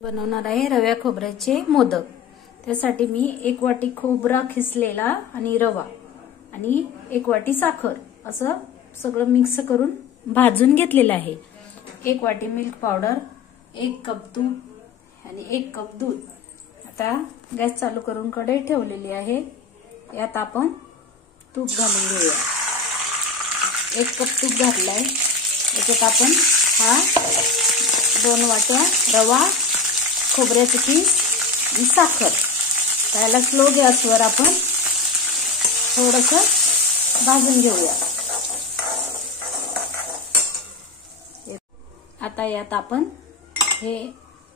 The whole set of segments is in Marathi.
बनवणार आहे रव्या खोबऱ्याचे मोदक। त्यासाठी मी 1 वाटी खोबरा खिसलेला आणि रवा आणि 1 वाटी साखर असं सगळं मिक्स करून भाजून घेतलेलं आहे। 1 वाटी मिल्क पावडर, 1 कप तूप आणि 1 कप दूध। आता गॅस चालू करून कढई ठेवलेली आहे। यात आपण तूप घालून घेऊया। 1 कप तूप घातलाय। याच्यात आपण हा 2 वाट्या रवा, खोबऱ्याचं खीस आणि साखर त्याला स्लो गॅसवर आपण थोडंसं भाजून घेऊया। आता यात आपण हे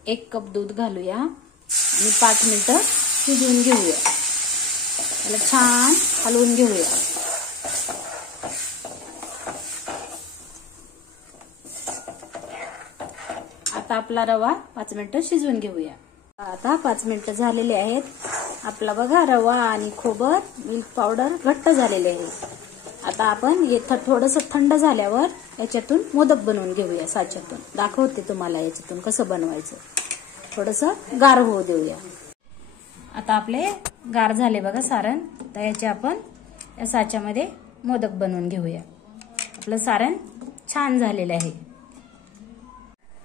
1 कप दूध घालूया आणि 5 मिनिटं शिजवून घेऊया। त्याला छान हलवून घेऊया। आता आपला रवा 5 मिनिटं शिजवून घेऊया। आता 5 मिनिटं झालेले आहेत। आपला बघा रवा आणि खोबर, मिल्क पावडर घट्ट झालेले आहे। आता आपण हे थोडंसं थंड झाल्यावर याच्यातून मोदक बनवून घेऊया। साच्यातून दाखवते तुम्हाला याच्यातून कसं बनवायचं। थोडंसं गार होऊ देऊया। आता आपले गार झाले बघा सारण। तर याचे आपण या साच्यामध्ये मोदक बनवून घेऊया। आपलं सारण छान झालेलं आहे।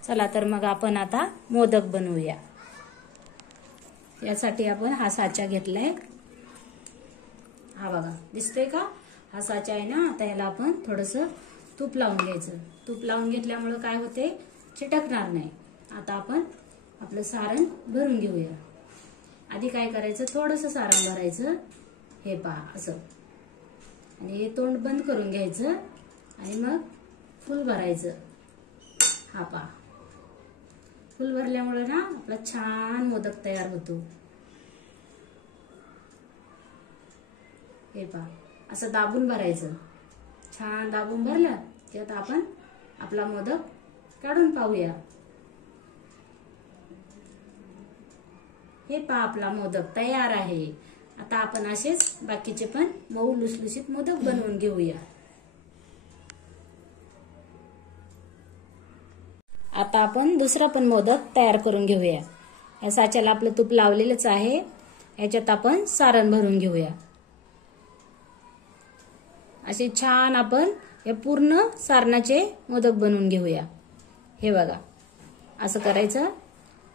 चला तर मग आपण आता मोदक बनवूया। यासाठी आपण हा साचा घेतलाय। हा बघा दिसतोय का? हा साचा आहे ना। आता याला आपण थोडंसं तूप लावून घ्यायचं। तूप लावून घेतल्यामुळे काय होते, चिटकणार नाही। आता आपण आपलं सारण भरून घेऊया। आधी काय करायचं, थोडंसं सारण भरायचं। हे पहा असं, आणि हे तोंड बंद करून घ्यायचं आणि मग फुल भरायचं। हा पहा, फुल भरल्यामुळे ना आपला छान मोदक तयार होतो। हे पहा असं दाबून भरायचं। छान दाबून भरलं की आता आपण आपला मोदक काढून पाहूया। हे पहा आपला मोदक तयार आहे। आता आपण असेच बाकीचे पण मऊ लुसलुशीत मोदक बनवून घेऊया। आता आपण दुसरा पण मोदक तयार करून घेऊया। या साच्याला आपलं तूप लावलेलंच आहे। याच्यात आपण सारण भरून घेऊया। असे छान आपण हे पूर्ण सारणाचे मोदक बनवून घेऊया। हे बघा असं करायचं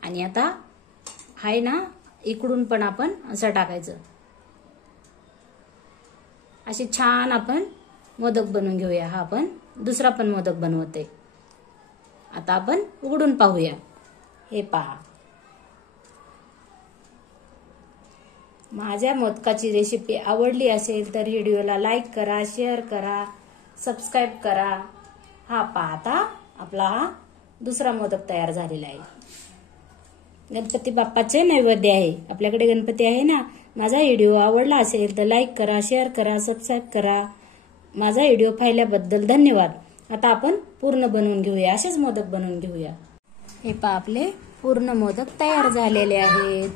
आणि आता हाय ना इकडून पण आपण असं टाकायचं। असे छान आपण मोदक बनवून घेऊया। हा आपण दुसरा पण मोदक बनवते। आता आपण उघडून पाहूया। हे पहा, माझ्या मोदकाची रेसिपी आवडली असेल तर व्हिडिओला लाईक करा, शेअर करा, सबस्क्राईब करा। हा पहा आता आपला हा दुसरा मोदक तयार झालेला आहे। गणपती बाप्पाचे नैवेद्य आहे। आपल्याकडे गणपती आहे ना। माझा व्हिडिओ आवडला असेल तर लाईक करा, शेअर करा, सबस्क्राईब करा। माझा व्हिडिओ पाहिल्याबद्दल धन्यवाद। आता आपण पूर्ण बनवून घेऊया। असेच मोदक बनवून घेऊया। हे पहा आपले पूर्ण मोदक तयार झालेले आहेत।